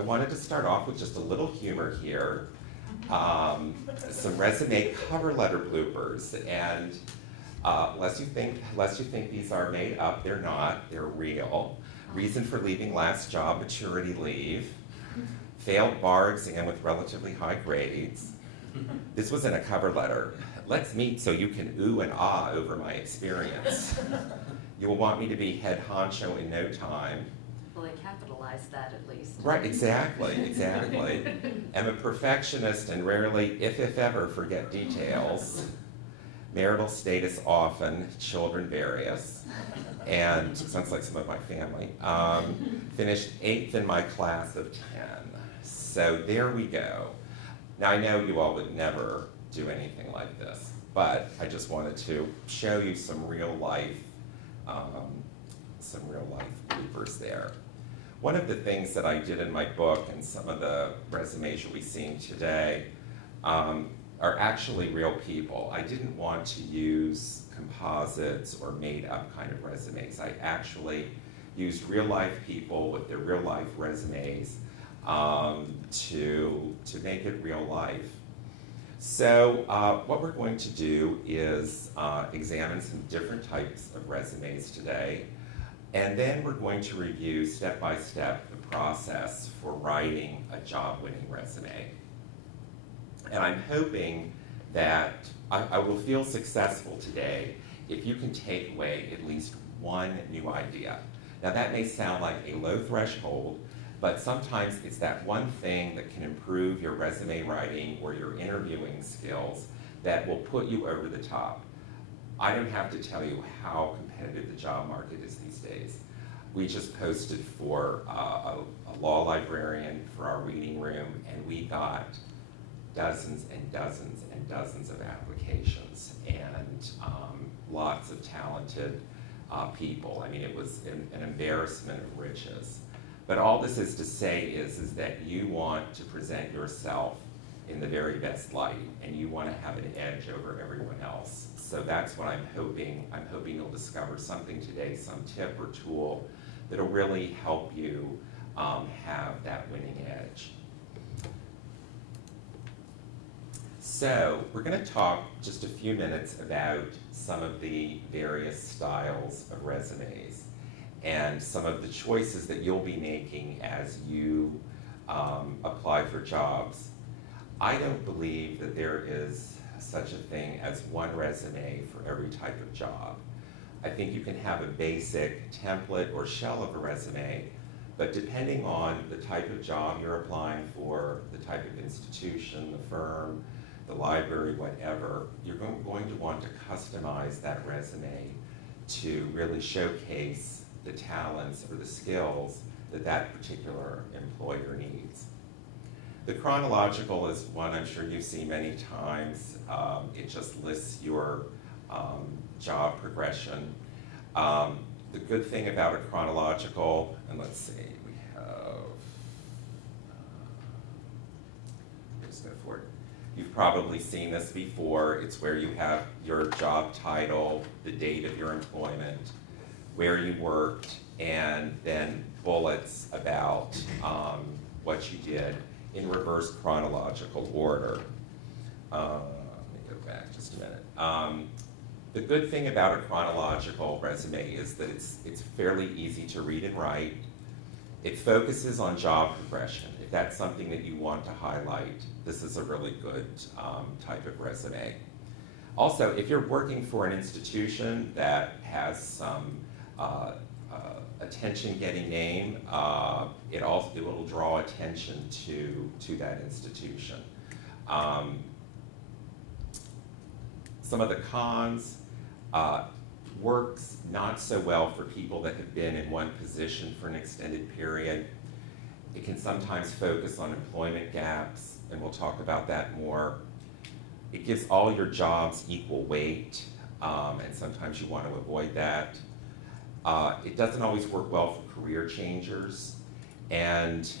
I wanted to start off with just a little humor here. Some resume cover letter bloopers, and lest you think these are made up, they're not, they're real. Reason for leaving last job, maturity leave. Failed bar exam with relatively high grades. This was in a cover letter. Let's meet so you can ooh and ah over my experience. You will want me to be head honcho in no time. Well, they capitalized that at least. Right, exactly. I'm a perfectionist and rarely, if ever, forget details. Marital status often, children various, and sounds like some of my family. Finished 8th in my class of 10. So there we go. Now I know you all would never do anything like this, but I just wanted to show you some real life bloopers there. One of the things that I did in my book, and some of the resumes you'll be seeing today, are actually real people. I didn't want to use composites or made up kind of resumes. I actually used real life people with their real life resumes to make it real life. So what we're going to do is examine some different types of resumes today, and then we're going to review step by step the process for writing a job-winning resume. And I'm hoping that I will feel successful today if you can take away at least one new idea. Now that may sound like a low threshold, but sometimes it's that one thing that can improve your resume writing or your interviewing skills that will put you over the top. I don't have to tell you how competitive the job market is these days. We just posted for a law librarian for our reading room, and we got dozens and dozens and dozens of applications, and lots of talented people. I mean, it was an embarrassment of riches. But all this is to say is that you want to present yourself in the very best light, and you want to have an edge over everyone else. So that's what I'm hoping. I'm hoping you'll discover something today, some tip or tool that'll really help you have that winning edge. So we're going to talk just a few minutes about some of the various styles of resumes and some of the choices that you'll be making as you apply for jobs. I don't believe that there is such a thing as one resume for every type of job. I think you can have a basic template or shell of a resume, but depending on the type of job you're applying for, the type of institution, the firm, the library, whatever, you're going to want to customize that resume to really showcase the talents or the skills that that particular employer needs. The chronological is one I'm sure you've seen many times. It just lists your job progression. The good thing about a chronological, and let's see, we have, just go for it. You've probably seen this before. It's where you have your job title, the date of your employment, where you worked, and then bullets about what you did in reverse chronological order. Let me go back just a minute. The good thing about a chronological resume is that it's fairly easy to read and write. It focuses on job progression. If that's something that you want to highlight, this is a really good type of resume. Also, if you're working for an institution that has some attention-getting name, it will draw attention to that institution. Some of the cons, works not so well for people that have been in one position for an extended period. It can sometimes focus on employment gaps, and we'll talk about that more. It gives all your jobs equal weight, and sometimes you want to avoid that. It doesn't always work well for career changers, and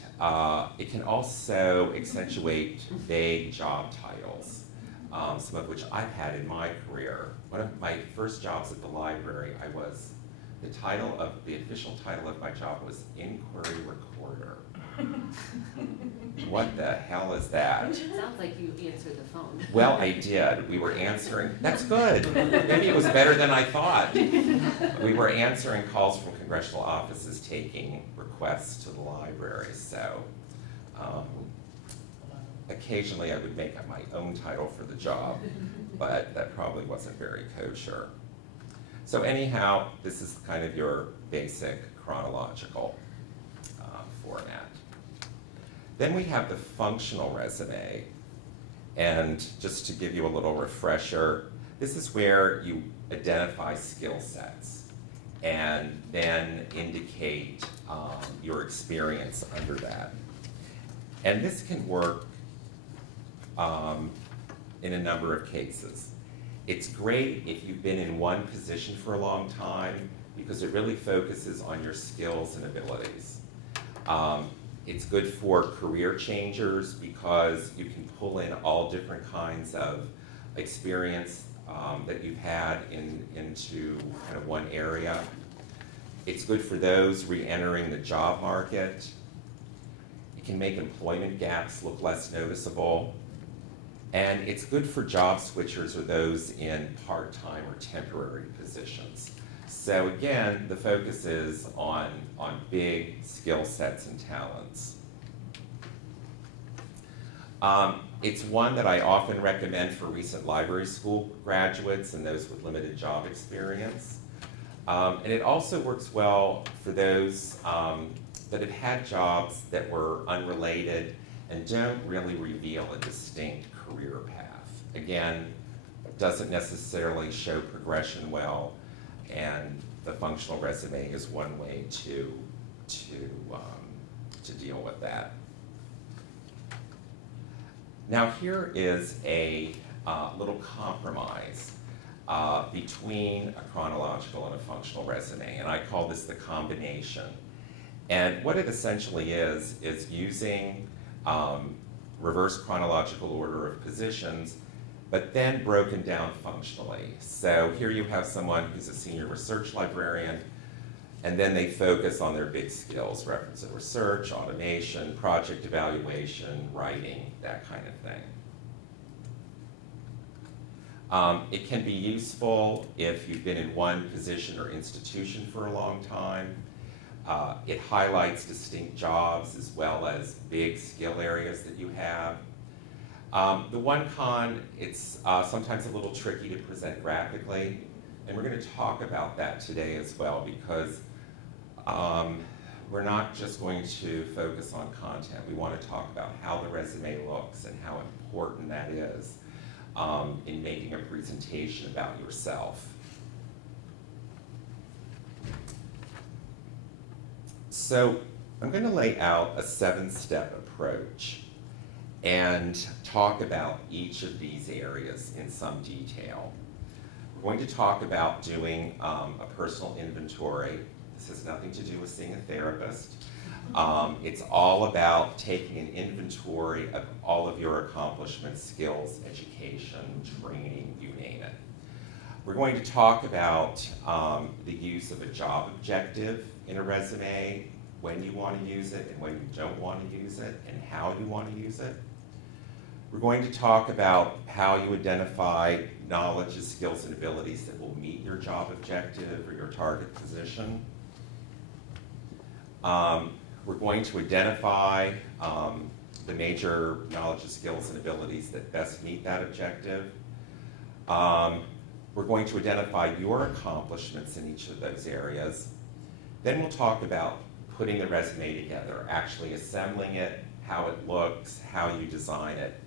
it can also accentuate vague job titles, some of which I've had in my career. One of my first jobs at the library, the official title of my job was Inquiry Recorder. what the hell is that? Sounds like you answered the phone. Well, I did. We were answering, that's good. Maybe it was better than I thought. We were answering calls from congressional offices taking requests to the library, so occasionally I would make up my own title for the job, but that probably wasn't very kosher. So anyhow, this is kind of your basic chronological format. Then we have the functional resume, and just to give you a little refresher, this is where you identify skill sets and then indicate your experience under that. And this can work in a number of cases. It's great if you've been in one position for a long time because it really focuses on your skills and abilities. It's good for career changers because you can pull in all different kinds of experience that you've had into kind of one area. It's good for those re-entering the job market. It can make employment gaps look less noticeable. And it's good for job switchers or those in part-time or temporary positions. So again, the focus is on big skill sets and talents. It's one that I often recommend for recent library school graduates and those with limited job experience. And it also works well for those that have had jobs that were unrelated and don't really reveal a distinct career path. Again, it doesn't necessarily show progression well, and the functional resume is one way to deal with that. Now here is a little compromise between a chronological and a functional resume, and I call this the combination. And what it essentially is using reverse chronological order of positions, but then broken down functionally. So here you have someone who's a senior research librarian, and then they focus on their big skills, reference and research, automation, project evaluation, writing, that kind of thing. It can be useful if you've been in one position or institution for a long time. It highlights distinct jobs as well as big skill areas that you have. The one con, it's sometimes a little tricky to present graphically, and we're going to talk about that today as well because we're not just going to focus on content. We want to talk about how the resume looks and how important that is in making a presentation about yourself. So I'm going to lay out a 7-step approach and talk about each of these areas in some detail. We're going to talk about doing a personal inventory. This has nothing to do with seeing a therapist. It's all about taking an inventory of all of your accomplishments, skills, education, training, you name it. We're going to talk about the use of a job objective in a resume, when you want to use it and when you don't want to use it, and how you want to use it. We're going to talk about how you identify knowledge, skills, and abilities that will meet your job objective or your target position. We're going to identify the major knowledge, skills, and abilities that best meet that objective. We're going to identify your accomplishments in each of those areas. Then we'll talk about putting the resume together, actually assembling it, how it looks, how you design it,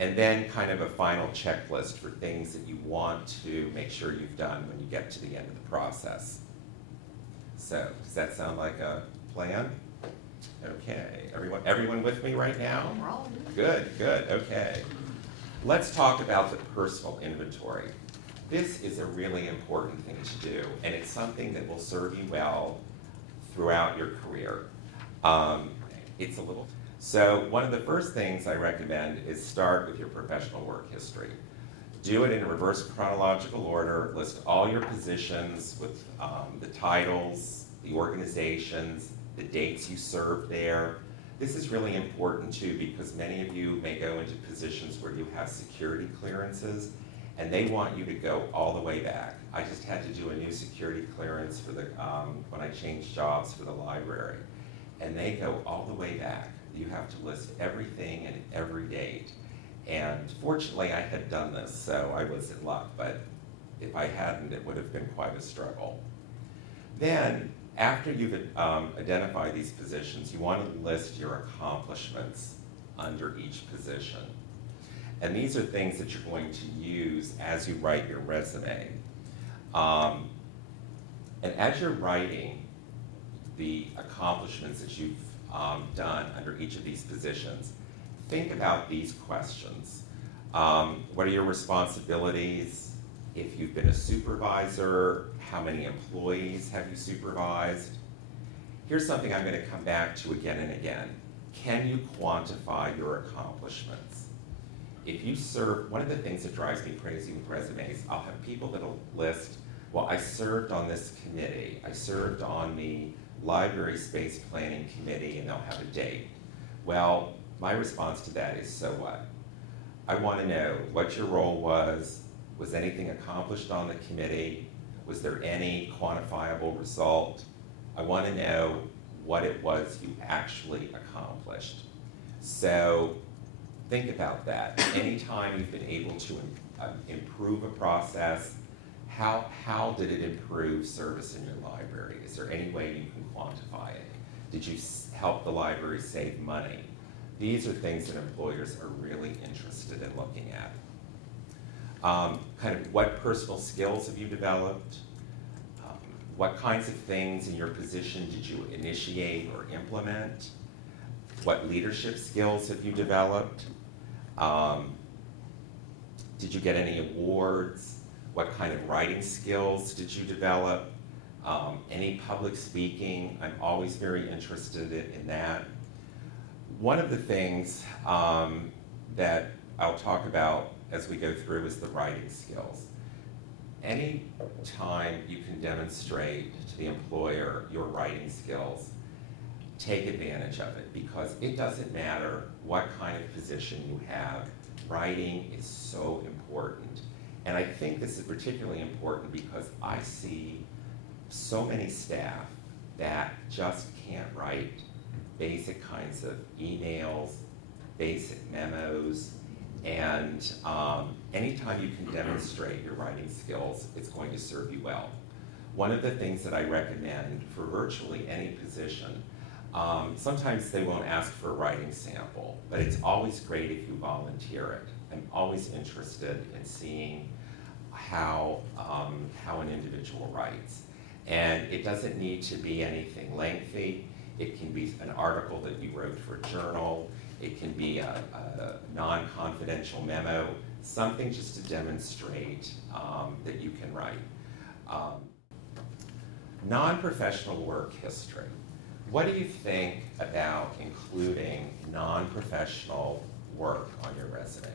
and then kind of a final checklist for things that you want to make sure you've done when you get to the end of the process. So, does that sound like a plan? Okay, everyone with me right now? We're all good. Good, okay. Let's talk about the personal inventory. This is a really important thing to do, and it's something that will serve you well throughout your career. So one of the first things I recommend is start with your professional work history. Do it in reverse chronological order, list all your positions with the titles, the organizations, the dates you served there, This is really important too because many of you may go into positions where you have security clearances and they want you to go all the way back. I just had to do a new security clearance for the, when I changed jobs for the library. And they go all the way back. You have to list everything and every date. And fortunately I had done this, so I was in luck, but if I hadn't, it would have been quite a struggle. Then, after you've identified these positions, you want to list your accomplishments under each position. And these are things that you're going to use as you write your resume. And as you're writing the accomplishments that you've done under each of these positions, think about these questions. What are your responsibilities? If you've been a supervisor, how many employees have you supervised? Here's something I'm going to come back to again and again. Can you quantify your accomplishments? If you serve, one of the things that drives me crazy with resumes, I'll have people that'll list, well, I served on this committee, I served on the library space planning committee, and they'll have a date. Well, my response to that is, so what? I want to know what your role was anything accomplished on the committee? Was there any quantifiable result? I want to know what it was you actually accomplished. So think about that. Anytime you've been able to improve a process, how did it improve service in your library? Is there any way you can quantify it? Did you help the library save money? These are things that employers are really interested in looking at. Kind of what personal skills have you developed? What kinds of things in your position did you initiate or implement? What leadership skills have you developed? Did you get any awards? What kind of writing skills did you develop? Any public speaking? I'm always very interested in that. One of the things that I'll talk about as we go through is the writing skills. Any time you can demonstrate to the employer your writing skills, take advantage of it because it doesn't matter what kind of position you have. Writing is so important. And I think this is particularly important because I see so many staff that just can't write basic kinds of emails, basic memos, and anytime you can demonstrate your writing skills, it's going to serve you well. One of the things that I recommend for virtually any position, sometimes they won't ask for a writing sample, but it's always great if you volunteer it. I'm always interested in seeing how an individual writes. And it doesn't need to be anything lengthy. It can be an article that you wrote for a journal. It can be a non-confidential memo, something just to demonstrate that you can write. Non-professional work history. What do you think about including non-professional work on your resume?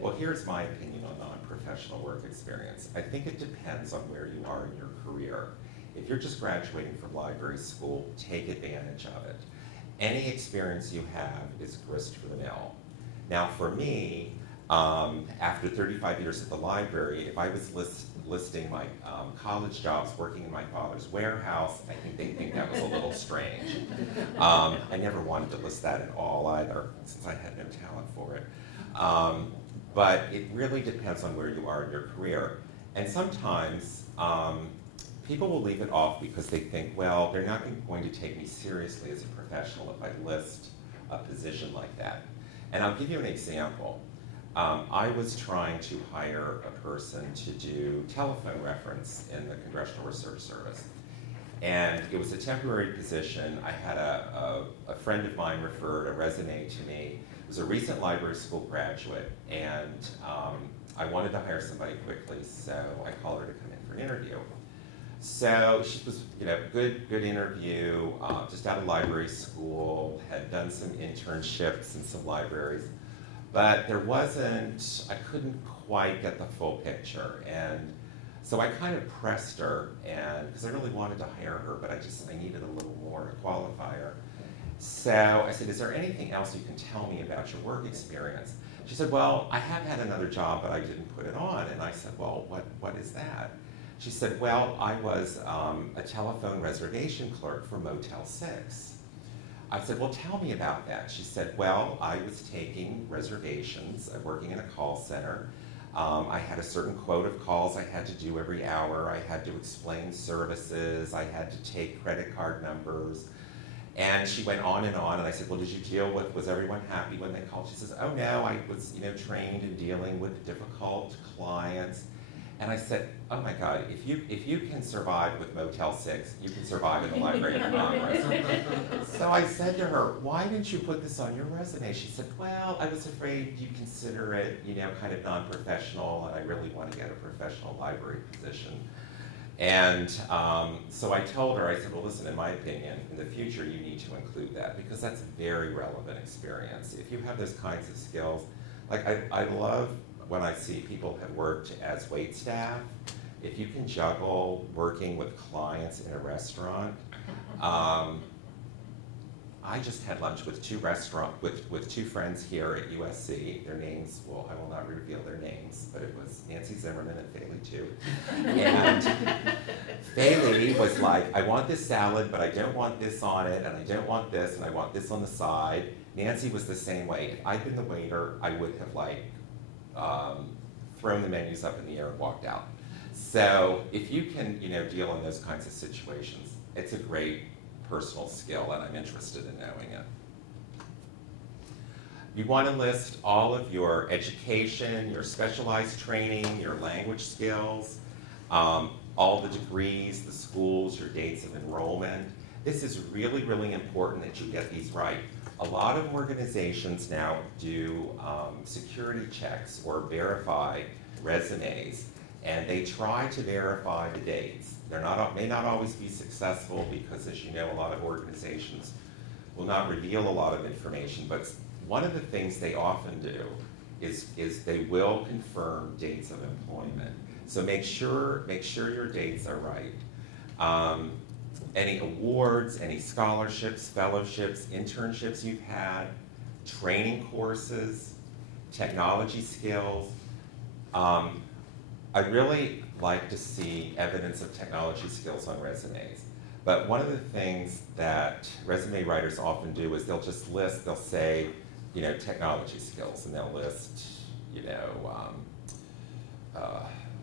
Well, here's my opinion on non-professional work experience. I think it depends on where you are in your career. If you're just graduating from library school, take advantage of it. Any experience you have is grist for the mill. Now for me, after 35 years at the library, if I was listing my college jobs working in my father's warehouse, I think they'd think that was a little strange. I never wanted to list that at all either, since I had no talent for it. But it really depends on where you are in your career. And sometimes people will leave it off because they think, well, they're not going to take me seriously as a professional if I list a position like that. And I'll give you an example. I was trying to hire a person to do telephone reference in the Congressional Research Service. And it was a temporary position. I had a friend of mine referred a resume to me. It was a recent library school graduate, and I wanted to hire somebody quickly, so I called her to come in for an interview. So she was, good interview, just out of library school, had done some internships in some libraries, but there wasn't, I couldn't quite get the full picture. And so I kind of pressed her, and because I really wanted to hire her, but I needed a little more to qualify her. So I said, is there anything else you can tell me about your work experience? She said, well, I have had another job, but I didn't put it on. And I said, well, what is that? She said, well, I was a telephone reservation clerk for Motel 6. I said, well, tell me about that. She said, well, I was taking reservations, working in a call center. I had a certain quota of calls I had to do every hour. I had to explain services. I had to take credit card numbers. And she went on, and I said, well, did you deal with, was everyone happy when they called? She says, oh no, I was trained in dealing with difficult clients. And I said, oh my God, if you can survive with Motel 6, you can survive in the Library of Congress. So I said to her, why didn't you put this on your resume? She said, well, I was afraid you'd consider it, kind of non-professional, and I really want to get a professional library position. And so I told her, I said, well, listen, in my opinion, in the future, you need to include that because that's a very relevant experience. If you have those kinds of skills, like I love when I see people have worked as wait staff. If you can juggle working with clients in a restaurant, I just had lunch with two friends here at USC. Their names, well, I will not reveal their names, but it was Nancy Zimmerman and Bailey too. And Bailey was like, I want this salad, but I don't want this on it, and I don't want this, and I want this on the side. Nancy was the same way. If I'd been the waiter, I would have thrown the menus up in the air and walked out. So if you can, deal in those kinds of situations, it's a great personal skill, and I'm interested in knowing it. You want to list all of your education, your specialized training, your language skills, all the degrees, the schools, your dates of enrollment. This is really, really important that you get these right. A lot of organizations now do security checks or verify resumes, and they try to verify the dates. May not always be successful because, as you know, a lot of organizations will not reveal a lot of information, but one of the things they often do is they will confirm dates of employment. So make sure your dates are right. Any awards, any scholarships, fellowships, internships you've had, training courses, technology skills. I really like to see evidence of technology skills on resumes. But one of the things that resume writers often do is they'll say, technology skills, and they'll list,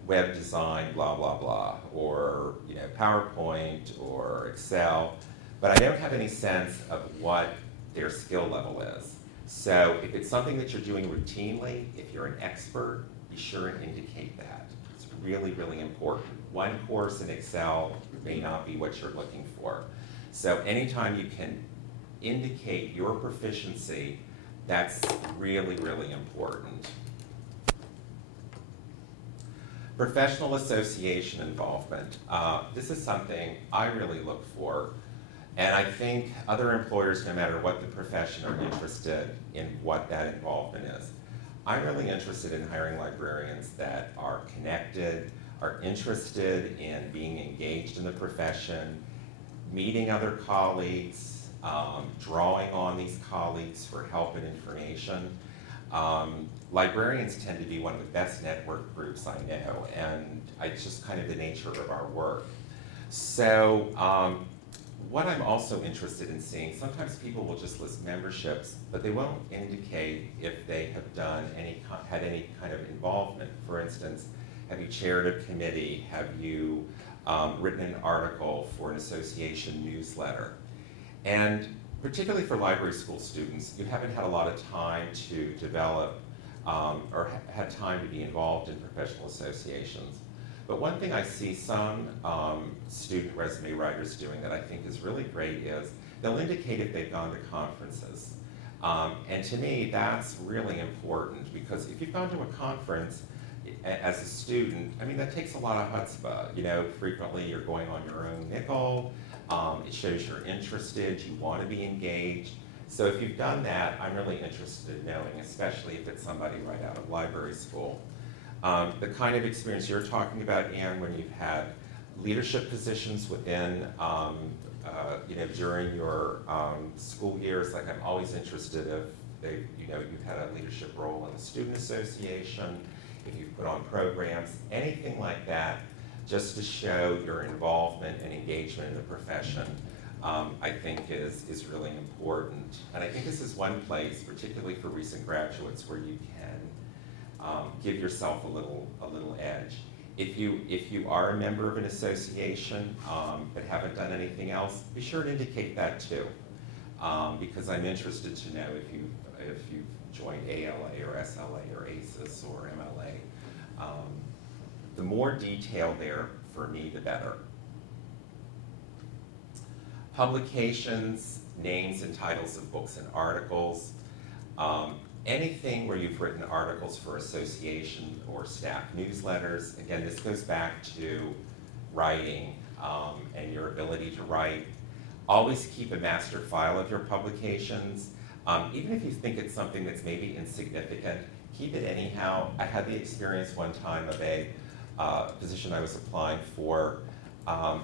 web design, blah, blah, blah, or, PowerPoint or Excel, but I don't have any sense of what their skill level is. So if it's something that you're doing routinely, if you're an expert, be sure and indicate that. It's really, really important. One course in Excel may not be what you're looking for. So anytime you can indicate your proficiency, that's really, really important. Professional association involvement. This is something I really look for, and I think other employers, no matter what the profession, are interested in what that involvement is. I'm really interested in hiring librarians that are connected, are interested in being engaged in the profession, meeting other colleagues, drawing on these colleagues for help and information. Librarians tend to be one of the best network groups I know, and it's just kind of the nature of our work. So what I'm also interested in seeing, sometimes people will just list memberships, but they won't indicate if they have had any kind of involvement. For instance, have you chaired a committee? Have you written an article for an association newsletter? And particularly for library school students, you haven't had a lot of time to develop or had time to be involved in professional associations. But one thing I see some student resume writers doing that I think is really great is they'll indicate if they've gone to conferences. And to me, that's really important because if you've gone to a conference as a student, I mean, that takes a lot of chutzpah. Frequently you're going on your own nickel. It shows you're interested, you want to be engaged. So if you've done that, I'm really interested in knowing, especially if it's somebody right out of library school. The kind of experience you're talking about, Anne, when you've had leadership positions within during your school years, like I'm always interested if you've had a leadership role in the student association, if you've put on programs, anything like that, just to show your involvement and engagement in the profession, I think is really important. And I think this is one place, particularly for recent graduates, where you can give yourself a little edge. If you are a member of an association but haven't done anything else, be sure to indicate that too, because I'm interested to know if you've joined ALA or SLA or ACES or MLA. The more detail there, for me, the better. Publications, names and titles of books and articles. Anything where you've written articles for association or staff newsletters. Again, this goes back to writing and your ability to write. Always keep a master file of your publications. Even if you think it's something that's maybe insignificant, keep it anyhow. I had the experience one time of a position I was applying for.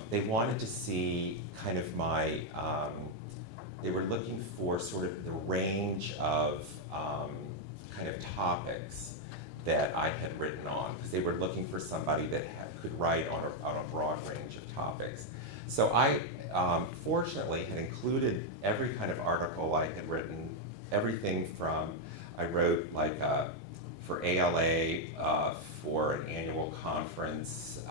They wanted to see kind of my, they were looking for sort of the range of kind of topics that I had written on, because they were looking for somebody that could write on a broad range of topics. So I fortunately had included every kind of article I had written, everything from, I wrote like for ALA, for an annual conference,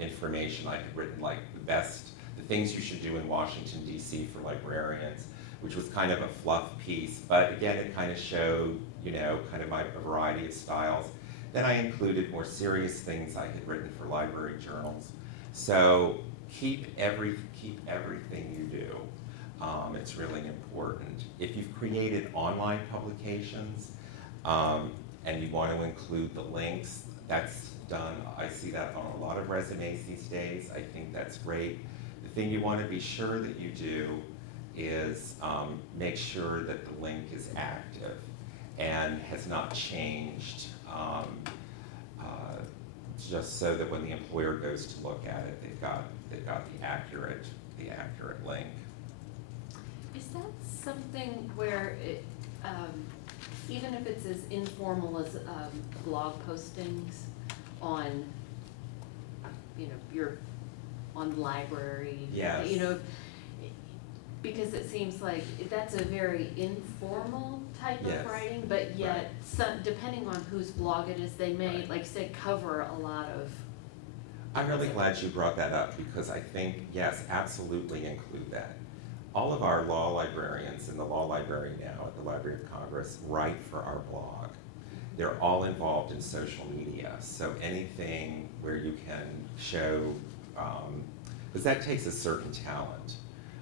information. I had written like the things you should do in Washington, DC for librarians, which was kind of a fluff piece, but again, it kind of showed, kind of a variety of styles. Then I included more serious things I had written for library journals. So keep everything you do. It's really important. If you've created online publications and you want to include the links, that's done. I see that on a lot of resumes these days. I think that's great. The thing you want to be sure that you do is make sure that the link is active and has not changed, just so that when the employer goes to look at it, they've got the accurate link. Is that something where it, even if it's as informal as blog postings on, your on library, yes. Because it seems like that's a very informal type yes. of writing, but yet depending on whose blog it is, they may, right. like you said, cover a lot of. I'm really glad you brought that up, because I think, yes, absolutely include that. All of our law librarians in the law library now at the Library of Congress write for our blog. They're all involved in social media, so anything where you can show, because that takes a certain talent.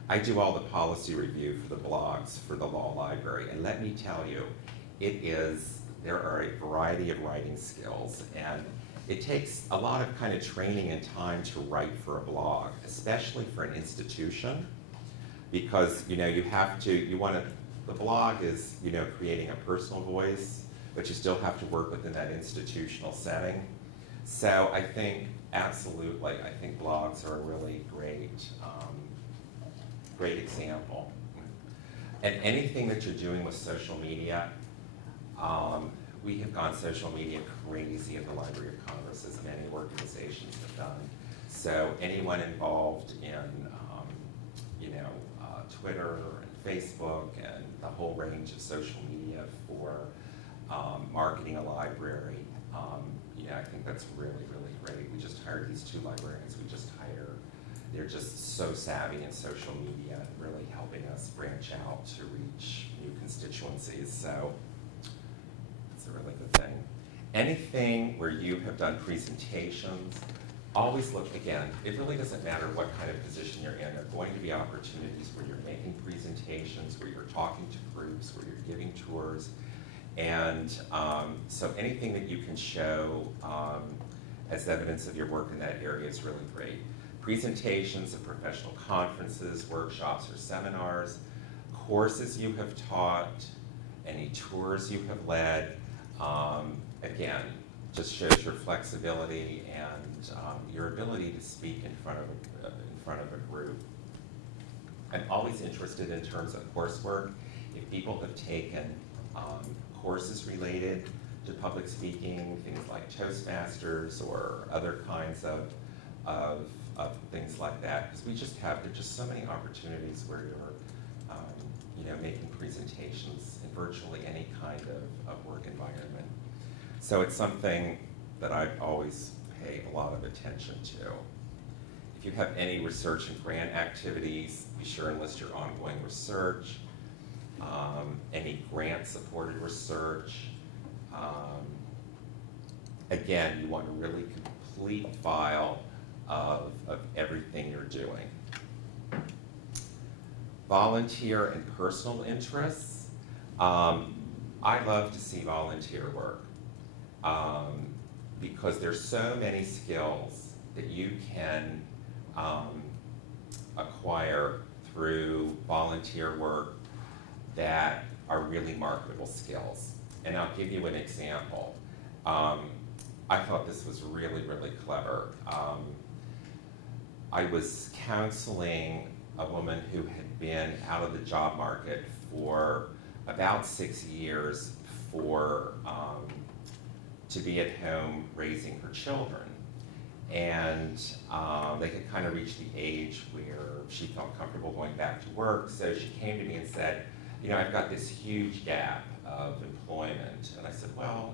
I do all the policy review for the blogs for the law library, and let me tell you, there are a variety of writing skills, and it takes a lot of kind of training and time to write for a blog, especially for an institution, because the blog is creating a personal voice, but you still have to work within that institutional setting. So I think absolutely, I think blogs are a really great example. And anything that you're doing with social media, we have gone social media crazy at the Library of Congress, as many organizations have done. So anyone involved in Twitter and Facebook and the whole range of social media for marketing a library, I think that's really, really great. We just hired these 2 librarians we just hired. They're just so savvy in social media and really helping us branch out to reach new constituencies. So it's a really good thing. Anything where you have done presentations, always look, again, it really doesn't matter what kind of position you're in. There are going to be opportunities where you're making presentations, where you're talking to groups, where you're giving tours. And so anything that you can show as evidence of your work in that area is really great. Presentations at professional conferences, workshops, or seminars, courses you have taught, any tours you have led, again, just shows your flexibility and your ability to speak in front of a group. I'm always interested in terms of coursework. If people have taken courses related to public speaking, things like Toastmasters or other kinds of things like that, because there's just so many opportunities where you're making presentations in virtually any kind of work environment. So it's something that I always pay a lot of attention to. If you have any research and grant activities, be sure and list your ongoing research, any grant-supported research. Again, you want a really complete file of everything you're doing. Volunteer and personal interests. I love to see volunteer work because there's so many skills that you can acquire through volunteer work that are really marketable skills. And I'll give you an example. I thought this was really, really clever. I was counseling a woman who had been out of the job market for about 6 years to be at home raising her children. And they had kind of reached the age where she felt comfortable going back to work. So she came to me and said, I've got this huge gap of employment. And I said, well,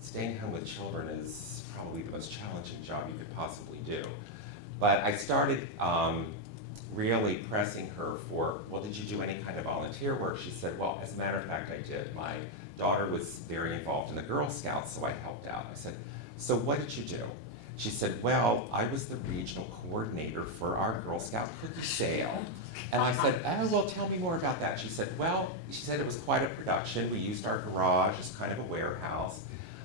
staying home with children is probably the most challenging job you could possibly do. But I started really pressing her for, well, did you do any kind of volunteer work? She said, well, as a matter of fact, I did. My daughter was very involved in the Girl Scouts, so I helped out. I said, so what did you do? She said, well, I was the regional coordinator for our Girl Scout cookie sale. And I said, oh, well, tell me more about that. She said, well, it was quite a production. We used our garage as kind of a warehouse.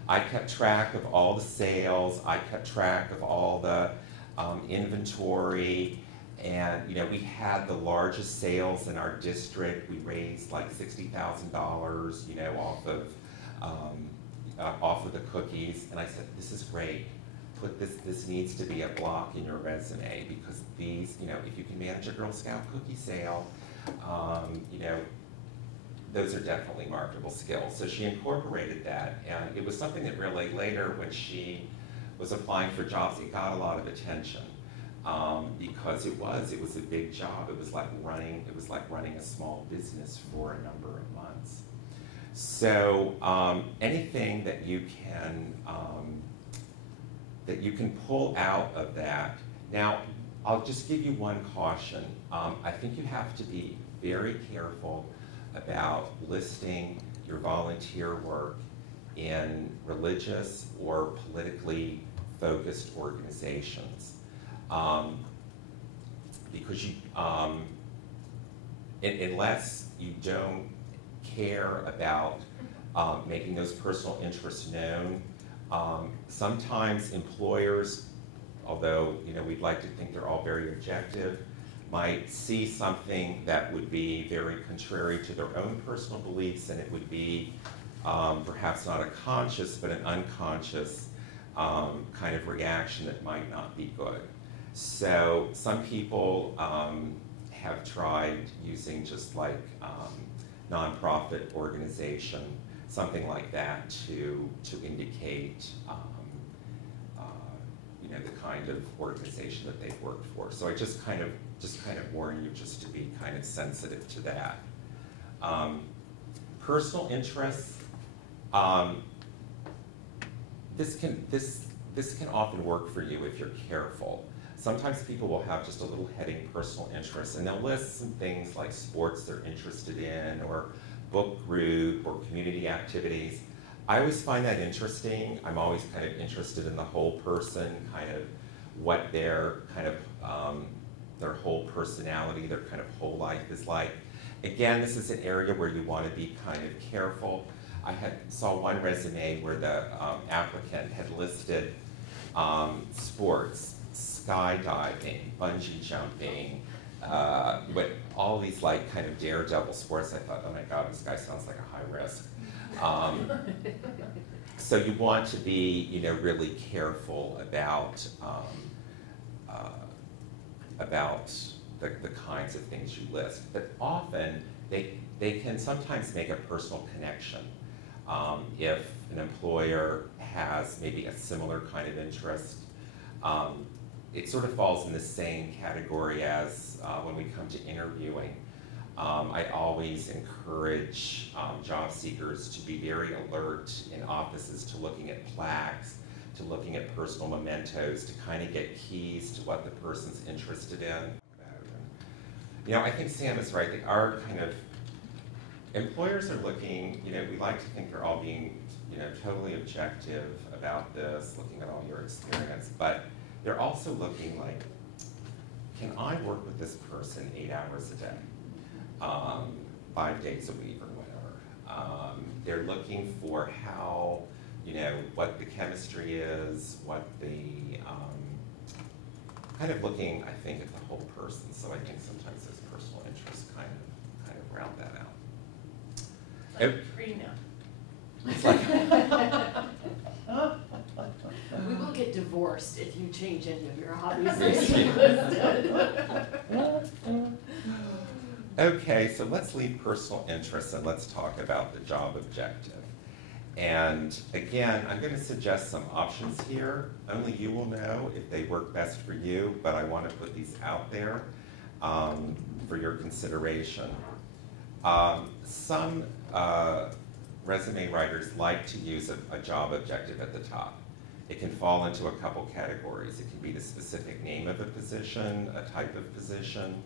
I kept track of all the sales. I kept track of all the inventory. And we had the largest sales in our district. We raised like $60,000, off of the cookies. And I said, this is great. This needs to be a block in your resume, because these, if you can manage a Girl Scout cookie sale, those are definitely marketable skills. So she incorporated that, and it was something that really later, when she was applying for jobs, it got a lot of attention. Because it was a big job. It was like running a small business for a number of months. So anything that you can pull out of that. Now, I'll just give you one caution. I think you have to be very careful about listing your volunteer work in religious or politically focused organizations. Because unless you don't care about making those personal interests known, sometimes employers, although we'd like to think they're all very objective, might see something that would be very contrary to their own personal beliefs, and it would be perhaps not a conscious but an unconscious kind of reaction that might not be good. So some people have tried using just like nonprofit organization, something like that, to indicate the kind of organization that they've worked for. So I just kind of warn you just to be kind of sensitive to that. Personal interests. This can often work for you if you're careful. Sometimes people will have just a little heading, personal interests, and they'll list some things like sports they're interested in, or book group, or community activities. I always find that interesting. I'm always kind of interested in the whole person, kind of what their kind of their whole personality, their kind of whole life is like. Again, this is an area where you want to be kind of careful. I saw one resume where the applicant had listed sports, skydiving, bungee jumping, but all these like kind of daredevil sports. I thought, oh my God, this guy sounds like a high risk. So you want to be, really careful about the kinds of things you list. But often, they can sometimes make a personal connection. If an employer has maybe a similar kind of interest, it sort of falls in the same category as when we come to interviewing. I always encourage job seekers to be very alert in offices to looking at plaques, to looking at personal mementos, to kind of get keys to what the person's interested in. You know, I think Sam is right. They are kind of, employers are looking, you know, we like to think they're all being, you know, totally objective about this, looking at all your experience, but they're also looking like, can I work with this person 8 hours a day, 5 days a week or whatever? They're looking for how, you know, what the chemistry is, what the, kind of looking, I think, at the whole person. So I think sometimes those personal interests kind of round that out. It's like We will get divorced if you change any of your hobbies listed. Okay, so let's leave personal interests and let's talk about the job objective. And again, I'm going to suggest some options here. Only you will know if they work best for you, but I want to put these out there for your consideration. Some resume writers like to use a job objective at the top. It can fall into a couple categories. It can be the specific name of a position, a type of position,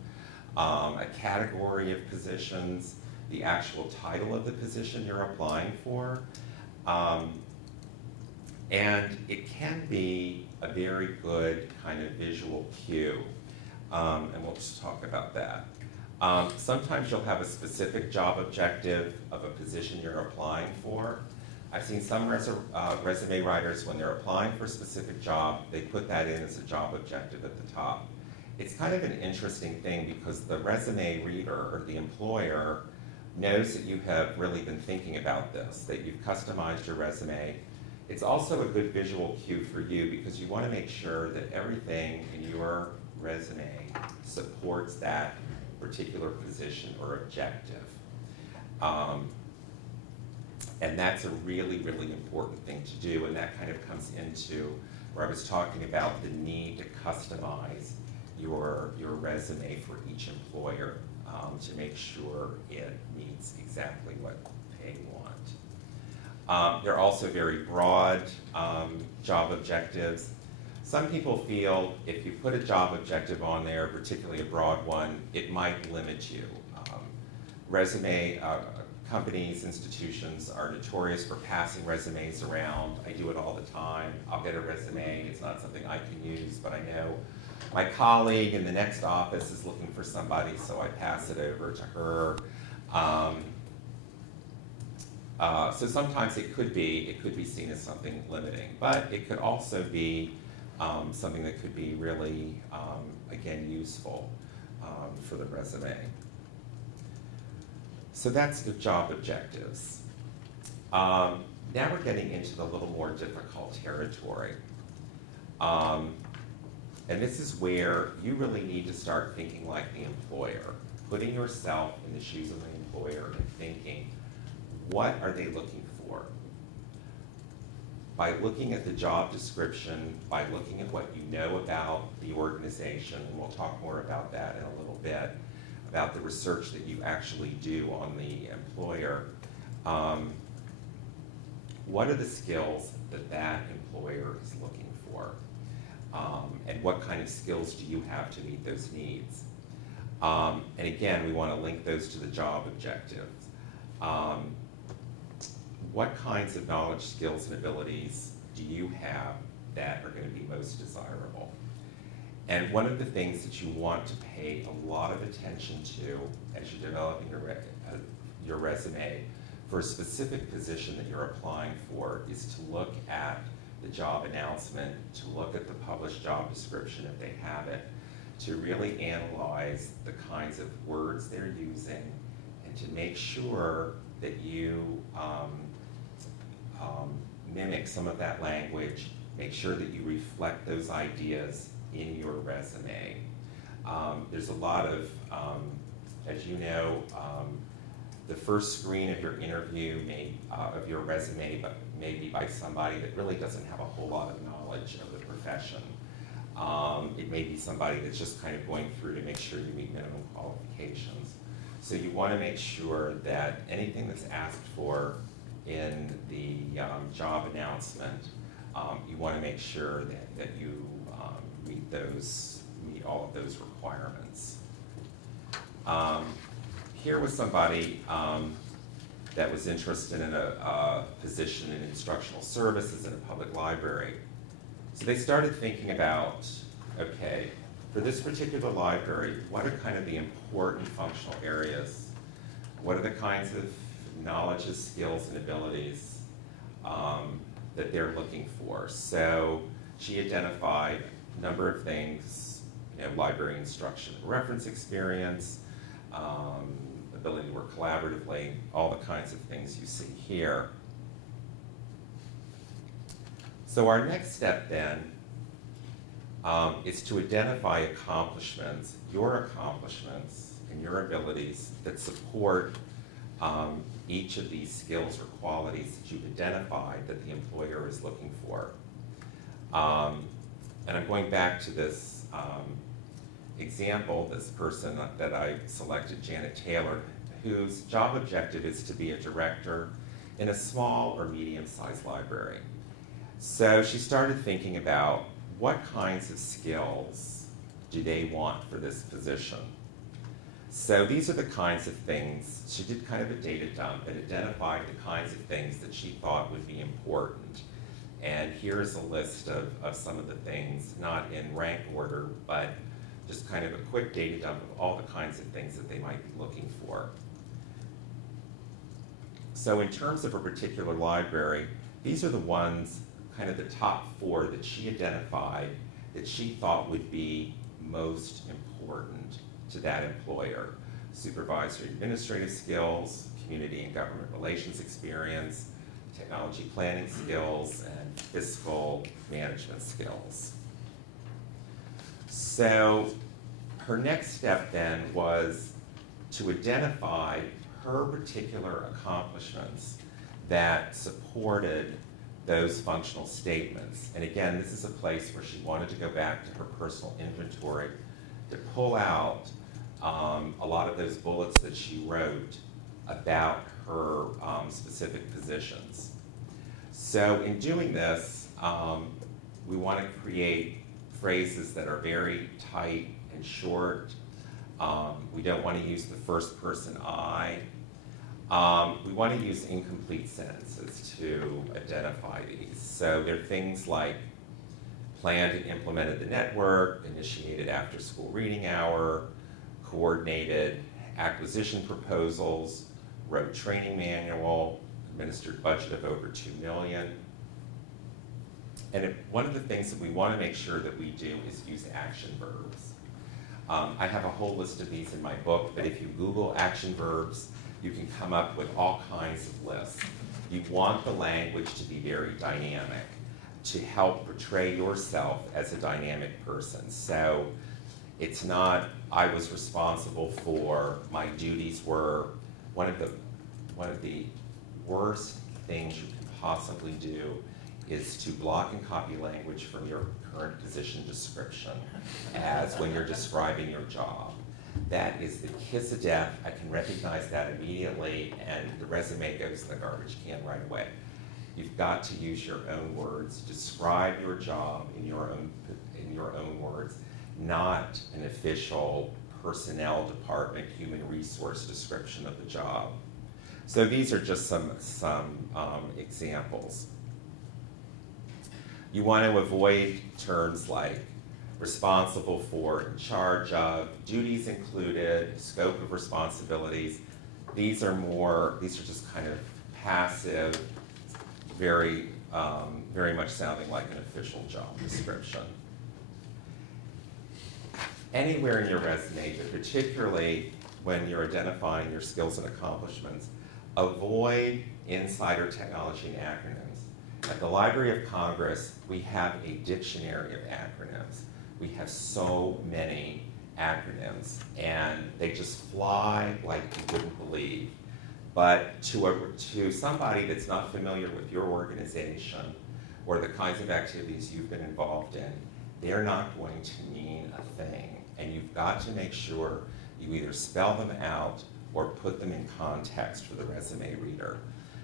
a category of positions, the actual title of the position you're applying for. And it can be a very good kind of visual cue, and we'll just talk about that. Sometimes you'll have a specific job objective of a position you're applying for. I've seen some resume writers, when they're applying for a specific job, they put that in as a job objective at the top. It's kind of an interesting thing because the resume reader or the employer knows that you have really been thinking about this, that you've customized your resume. It's also a good visual cue for you because you want to make sure that everything in your resume supports that particular position or objective. And that's a really, really important thing to do, and that kind of comes into where I was talking about the need to customize your resume for each employer to make sure it meets exactly what they want. They're also very broad job objectives. Some people feel if you put a job objective on there, particularly a broad one, it might limit you. Companies, institutions are notorious for passing resumes around. I do it all the time. I'll get a resume. It's not something I can use, but I know my colleague in the next office is looking for somebody, so I pass it over to her. So sometimes it could be seen as something limiting, but it could also be something that could be really, again, useful for the resume. So that's the job objectives. Now we're getting into the little more difficult territory. And this is where you really need to start thinking like the employer, putting yourself in the shoes of the employer and thinking, what are they looking for? By looking at the job description, by looking at what you know about the organization, and we'll talk more about that in a little bit, about the research that you actually do on the employer, what are the skills that that employer is looking for? And what kind of skills do you have to meet those needs? And again, we want to link those to the job objectives. What kinds of knowledge, skills, and abilities do you have that are going to be most desirable? And one of the things that you want to pay a lot of attention to as you're developing your resume for a specific position that you're applying for is to look at the job announcement, to look at the published job description if they have it, to really analyze the kinds of words they're using, and to make sure that you mimic some of that language, make sure that you reflect those ideas in your resume. There's a lot of, as you know, the first screen of your interview, of your resume, but maybe by somebody that really doesn't have a whole lot of knowledge of the profession. It may be somebody that's just kind of going through to make sure you meet minimum qualifications. So you want to make sure that anything that's asked for in the job announcement, you want to make sure that you meet all of those requirements. Here was somebody that was interested in a position in instructional services in a public library. So they started thinking about, okay, for this particular library, what are kind of the important functional areas? What are the kinds of knowledges, skills, and abilities that they're looking for? So she identified a number of things, library instruction and reference experience, ability to work collaboratively, all the kinds of things you see here. So our next step then is to identify accomplishments, your accomplishments and your abilities that support each of these skills or qualities that you've identified that the employer is looking for. And I'm going back to this example, this person that I selected, Janet Taylor, whose job objective is to be a director in a small or medium-sized library. So she started thinking about what kinds of skills do they want for this position. So these are the kinds of things, she did kind of a data dump and identified the kinds of things that she thought would be important. And here's a list of some of the things, not in rank order, but just kind of a quick data dump of all the kinds of things that they might be looking for. So in terms of a particular library, these are the ones, kind of the top 4 that she identified that she thought would be most important to that employer. Supervisory administrative skills, community and government relations experience, technology planning skills, and fiscal management skills. So her next step then was to identify her particular accomplishments that supported those functional statements. And again, this is a place where she wanted to go back to her personal inventory to pull out a lot of those bullets that she wrote about her specific positions. So in doing this, we want to create phrases that are very tight and short. We don't want to use the first person I. We want to use incomplete sentences to identify these. So they're things like planned and implemented the network, initiated after-school reading hour, coordinated acquisition proposals, wrote training manual, administered budget of over $2 million. And one of the things that we want to make sure that we do is use action verbs. I have a whole list of these in my book, but if you Google action verbs, you can come up with all kinds of lists. You want the language to be very dynamic, to help portray yourself as a dynamic person. So it's not, I was responsible for, my duties were, one of the worst things you can possibly do is to block and copy language from your current position description as when you're describing your job. That is the kiss of death. I can recognize that immediately, and the resume goes in the garbage can right away. You've got to use your own words. Describe your job in your own words, not an official personnel department human resource description of the job. So these are just some examples. You want to avoid terms like responsible for, in charge of, duties included, scope of responsibilities. These are just kind of passive, very much sounding like an official job description. Anywhere in your resume, but particularly when you're identifying your skills and accomplishments, avoid insider technology and acronyms. At the Library of Congress, we have a dictionary of acronyms. We have so many acronyms, and they just fly like you wouldn't believe. But to somebody that's not familiar with your organization or the kinds of activities you've been involved in, they're not going to mean a thing. And you've got to make sure you either spell them out or put them in context for the resume reader.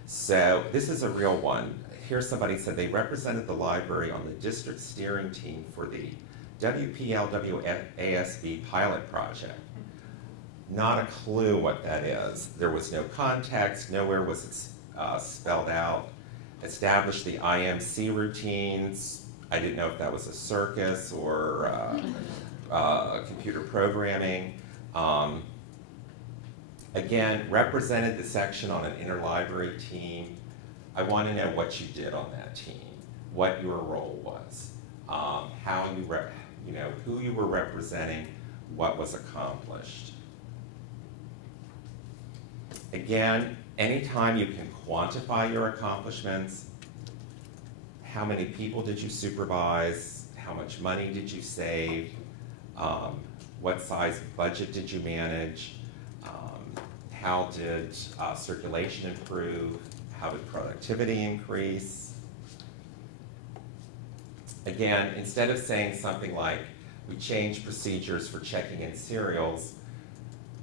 So this is a real one. Here's somebody said they represented the library on the district steering team for the WPLWASB pilot project. Not a clue what that is. There was no context, nowhere was it spelled out. Established the IMC routines. I didn't know if that was a circus or computer programming. Again, represented the section on an interlibrary team. I want to know what you did on that team, what your role was, how you, who you were representing, what was accomplished. Again, anytime you can quantify your accomplishments, how many people did you supervise, how much money did you save, what size budget did you manage, how did circulation improve, how did productivity increase. Again, instead of saying something like, we changed procedures for checking in serials,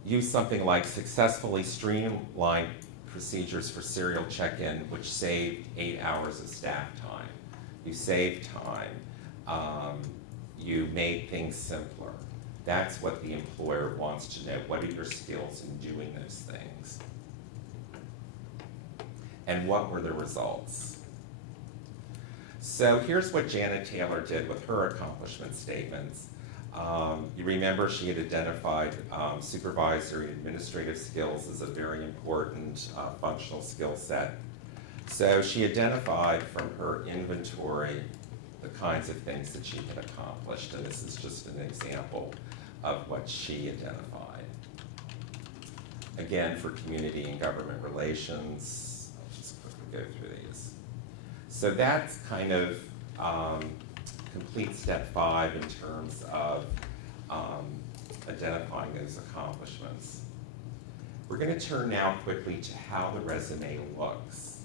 use something like successfully streamlined procedures for serial check-in, which saved 8 hours of staff time. You saved time. You made things simpler. That's what the employer wants to know. What are your skills in doing those things? And what were the results? So here's what Janet Taylor did with her accomplishment statements. You remember she had identified supervisory and administrative skills as a very important functional skill set. So she identified from her inventory the kinds of things that she had accomplished, and this is just an example of what she identified. Again, for community and government relations, I'll just quickly go through these. So that's kind of complete step 5 in terms of identifying those accomplishments. We're going to turn now quickly to how the resume looks.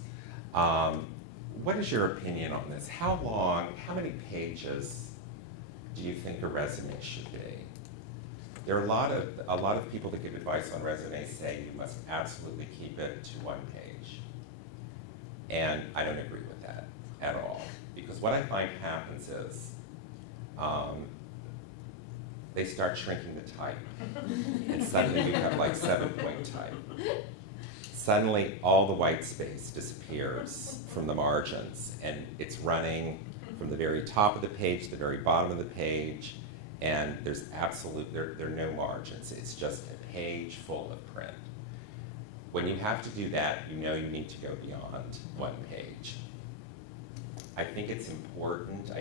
What is your opinion on this? How long, how many pages do you think a resume should be? There are a lot of people that give advice on resumes say you must absolutely keep it to 1 page. And I don't agree with that at all. Because what I find happens is they start shrinking the type. And suddenly you have like 7-point type. Suddenly all the white space disappears from the margins, and it's running from the very top of the page to the very bottom of the page, and there's there are no margins. It's just a page full of print. When you have to do that, you know you need to go beyond 1 page. I think it's important,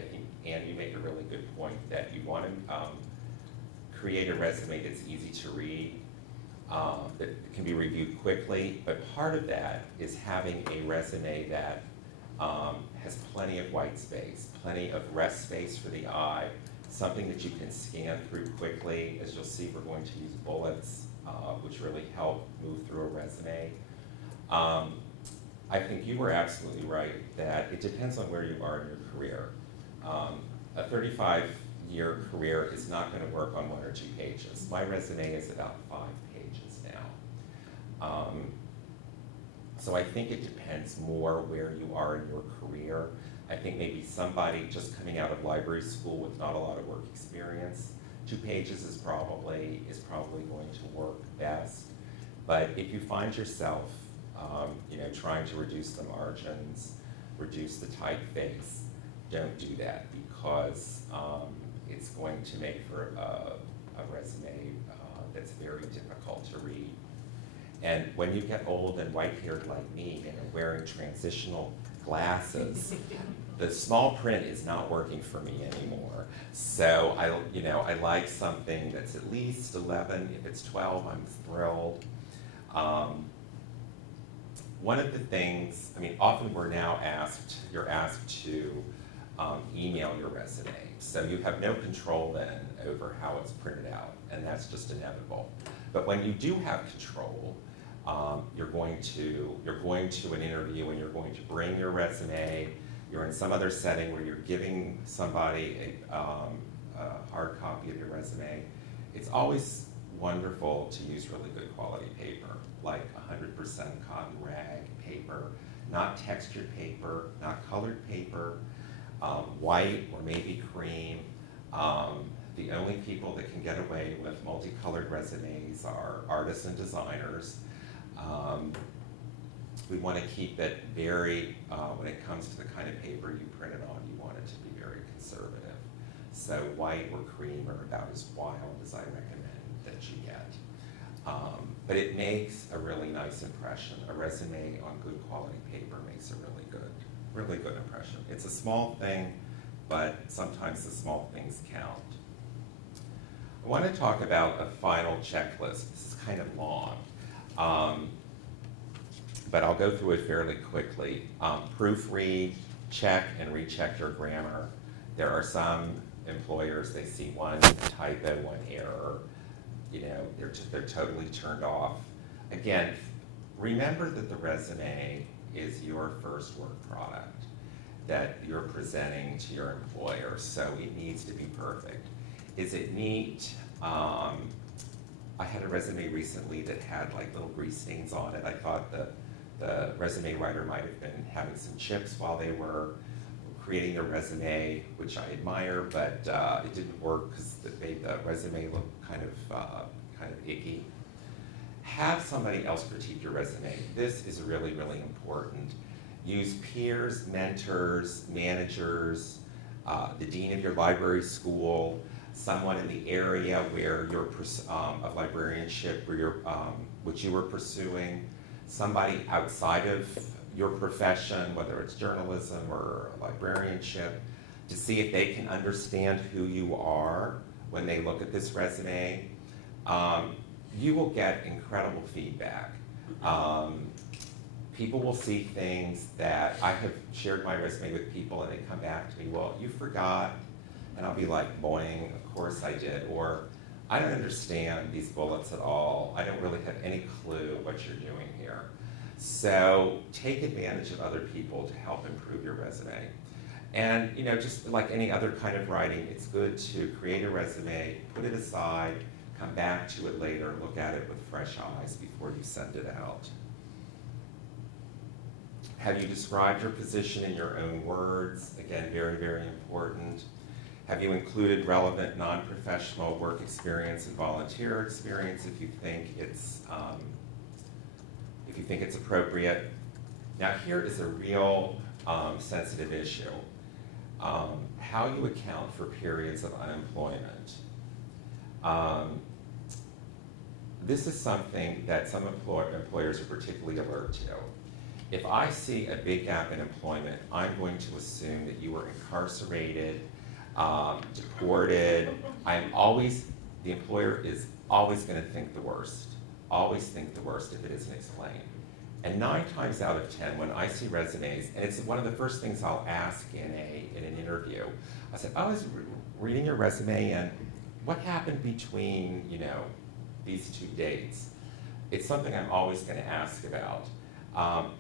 Anne, you make a really good point, that you want to create a resume that's easy to read, that can be reviewed quickly, but part of that is having a resume that has plenty of white space, plenty of rest space for the eye, something that you can scan through quickly. As you'll see, we're going to use bullets, which really help move through a resume. I think you were absolutely right that it depends on where you are in your career. A 35-year career is not going to work on 1 or 2 pages. My resume is about 5 pages now. So I think it depends more where you are in your career. I think maybe somebody just coming out of library school with not a lot of work experience, 2 pages is probably going to work best. But if you find yourself trying to reduce the margins, reduce the typeface, don't do that, because it's going to make for a resume that's very difficult to read. And when you get old and white-haired like me and are wearing transitional glasses, the small print is not working for me anymore. So I like something that's at least 11. If it's 12, I'm thrilled. One of the things, often you're asked to email your resume. So you have no control then over how it's printed out, and that's just inevitable. But when you do have control, you're going to an interview and you're going to bring your resume. You're in some other setting where you're giving somebody a hard copy of your resume. It's always wonderful to use really good quality paper, like 100% cotton rag paper, not textured paper, not colored paper, white or maybe cream. The only people that can get away with multicolored resumes are artists and designers. We want to keep it very, when it comes to the kind of paper you print it on, you want it to be very conservative. So white or cream are about as wild as I recommend that you get. But it makes a really nice impression. A resume on good quality paper makes a really good impression. It's a small thing, but sometimes the small things count. I want to talk about a final checklist. This is kind of long, but I'll go through it fairly quickly. Proofread, check and recheck your grammar. There are some employers, they see one typo, one error, they're totally turned off. Again, remember that the resume is your first work product that you're presenting to your employer, so it needs to be perfect. Is it neat? I had a resume recently that had like little grease stains on it. I thought the resume writer might have been having some chips while they were creating their resume, which I admire, but it didn't work because it made the resume look kind of icky. Have somebody else critique your resume. This is really, really important. Use peers, mentors, managers, the dean of your library school, someone in the area where you're of librarianship, which you were pursuing, somebody outside of your profession, whether it's journalism or librarianship, to see if they can understand who you are when they look at this resume. You will get incredible feedback. People will see things that I have shared my resume with people and they come back to me, well, you forgot, and I'll be like, boing, of course I did, or I don't understand these bullets at all. I don't really have any clue what you're doing here. So take advantage of other people to help improve your resume. And just like any other kind of writing, it's good to create a resume, put it aside, come back to it later, look at it with fresh eyes before you send it out. Have you described your position in your own words? Again, very, very important. Have you included relevant non-professional work experience and volunteer experience if you think it's appropriate? Now here is a real sensitive issue. How you account for periods of unemployment. This is something that some employers are particularly alert to. If I see a big gap in employment, I'm going to assume that you were incarcerated, deported. The employer is always going to think the worst. Always think the worst if it isn't explained. And 9 times out of 10, when I see resumes, and it's one of the first things I'll ask in an interview, I said, I was reading your resume, and what happened between these 2 dates? It's something I'm always going to ask about.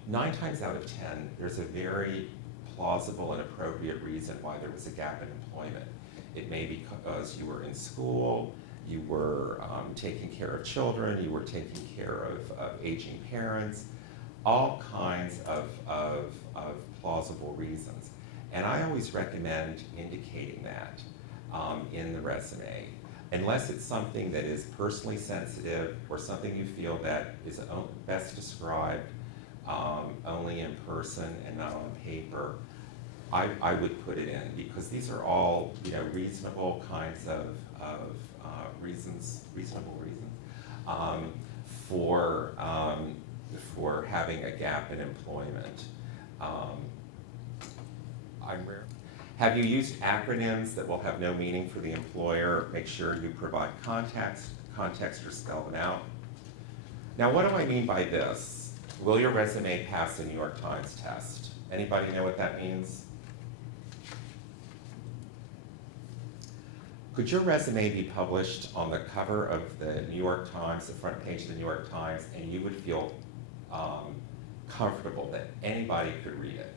9 times out of 10, there's a very plausible and appropriate reason why there was a gap in employment. It may be because you were in school, you were taking care of children, you were taking care of aging parents, all kinds of plausible reasons. And I always recommend indicating that in the resume, unless it's something that is personally sensitive or something you feel that is best described only in person and not on paper. I would put it in, because these are all reasonable kinds of reasonable reasons for having a gap in employment. Have you used acronyms that will have no meaning for the employer? Make sure you provide context or spell them out. Now, what do I mean by this? Will your resume pass the New York Times test? Anybody know what that means? Could your resume be published on the cover of the New York Times, the front page of the New York Times, and you would feel comfortable that anybody could read it?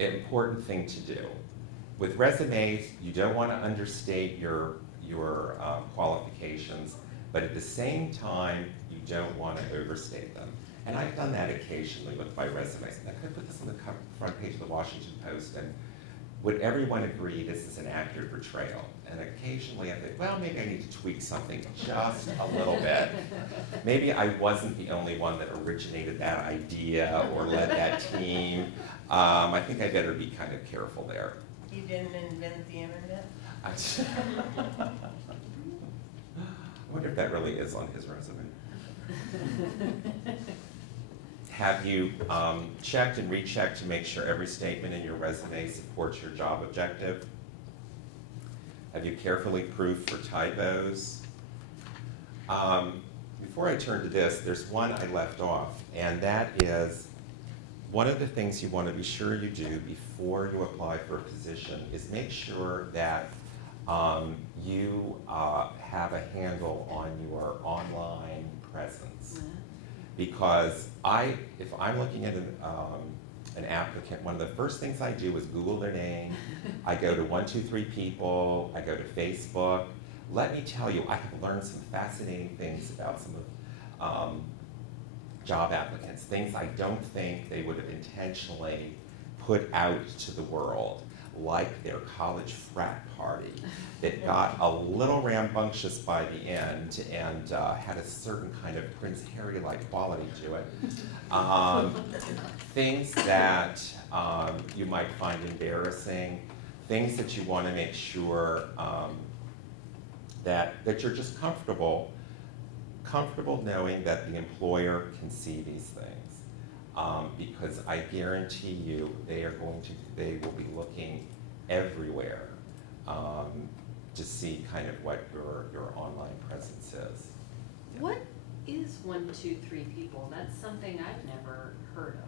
An important thing to do. With resumes, you don't want to understate your qualifications, but at the same time, you don't want to overstate them. And I've done that occasionally with my resumes. I could put this on the front page of the Washington Post, and would everyone agree this is an accurate portrayal? And occasionally I think, well, maybe I need to tweak something just a little bit. Maybe I wasn't the only one that originated that idea or led that team. I think I better be kind of careful there. You didn't invent the internet? I wonder if that really is on his resume. Have you checked and rechecked to make sure every statement in your resume supports your job objective? Have you carefully proofed for typos? Before I turn to this, there's one I left off, and that is one of the things you want to be sure you do before you apply for a position is make sure that you have a handle on your online presence. Because if I'm looking at an applicant, one of the first things I do is Google their name. I go to 123 People, I go to Facebook. Let me tell you, I have learned some fascinating things about some of job applicants, things I don't think they would have intentionally put out to the world, like their college frat party that got a little rambunctious by the end and had a certain kind of Prince Harry-like quality to it. Things that you might find embarrassing, things that you want to make sure that you're just comfortable knowing that the employer can see these things. Because I guarantee you they will be looking everywhere to see kind of what your online presence is. What is 123 People? That's something I've never heard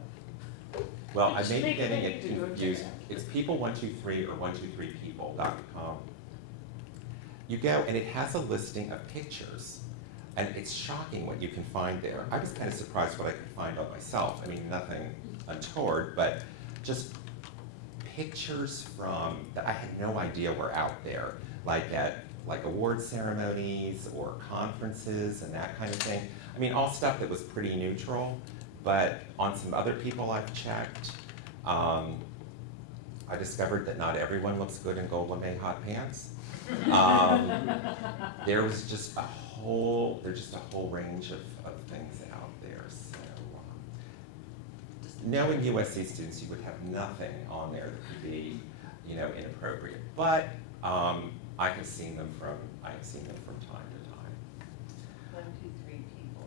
of. Well, I may be getting it confused. It's people123 or 123people.com. You go and it has a listing of pictures. And it's shocking what you can find there. I was kind of surprised what I could find on myself. I mean, nothing untoward, but just pictures from that I had no idea were out there, like at award ceremonies or conferences and that kind of thing. I mean, all stuff that was pretty neutral, but on some other people I've checked, I discovered that not everyone looks good in gold lame hot pants. There was just a whole range of things out there. So, knowing USC students, you would have nothing on there that could be, inappropriate. But I have seen them from time to time. 123 People.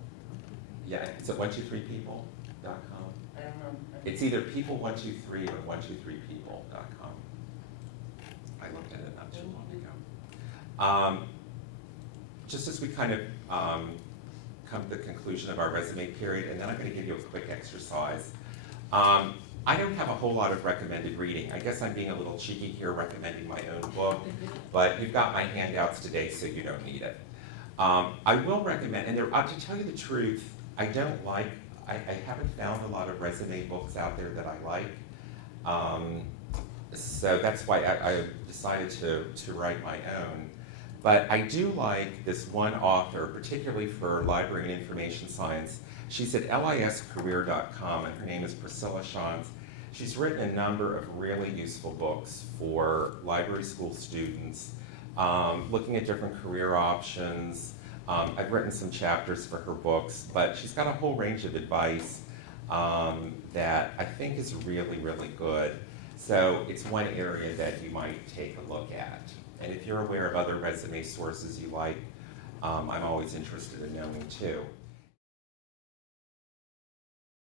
Yeah, it's at 123people.com. I don't know. It's either people123 or 123people.com. I looked at it not too long ago. Just as we kind of come to the conclusion of our resume period, and then I'm going to give you a quick exercise. I don't have a whole lot of recommended reading. I guess I'm being a little cheeky here recommending my own book, but you've got my handouts today, so you don't need it. I will recommend, and to tell you the truth, I haven't found a lot of resume books out there that I like. So that's why I decided to write my own. But I do like this one author, particularly for library and information science. She's at LISScareer.com, and her name is Priscilla Shantz. She's written a number of really useful books for library school students, looking at different career options. I've written some chapters for her books, but she's got a whole range of advice that I think is really, really good. So it's one area that you might take a look at. And if you're aware of other resume sources you like, I'm always interested in knowing too.